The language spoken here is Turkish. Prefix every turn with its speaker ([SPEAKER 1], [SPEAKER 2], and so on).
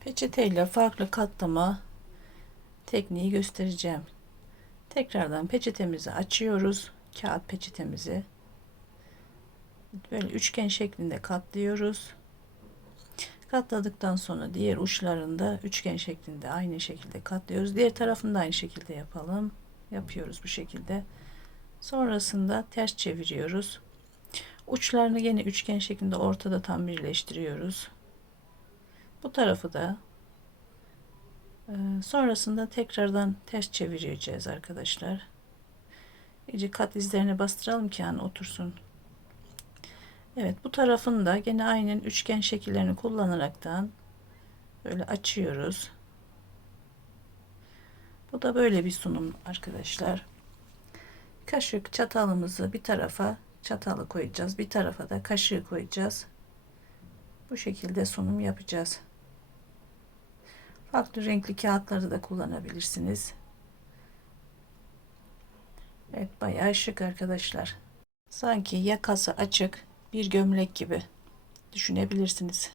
[SPEAKER 1] Peçeteyle farklı katlama tekniği göstereceğim. Tekrardan peçetemizi açıyoruz. Kağıt peçetemizi. Böyle üçgen şeklinde katlıyoruz. Katladıktan sonra diğer uçlarında üçgen şeklinde aynı şekilde katlıyoruz. Diğer tarafını da aynı şekilde yapalım. Yapıyoruz bu şekilde. Sonrasında ters çeviriyoruz. Uçlarını yine üçgen şeklinde ortada tam birleştiriyoruz. Bu tarafı da e, sonrasında tekrardan ters çevireceğiz arkadaşlar. İyice kat izlerini bastıralım ki yani otursun. Evet bu tarafını da gene aynen üçgen şekillerini kullanaraktan böyle açıyoruz. Bu da böyle bir sunum arkadaşlar. Kaşık çatalımızı bir tarafa çatalı koyacağız. Bir tarafa da kaşığı koyacağız. Bu şekilde sunum yapacağız. Farklı renkli kağıtları da kullanabilirsiniz. Evet bayağı şık arkadaşlar. Sanki yakası açık bir gömlek gibi düşünebilirsiniz.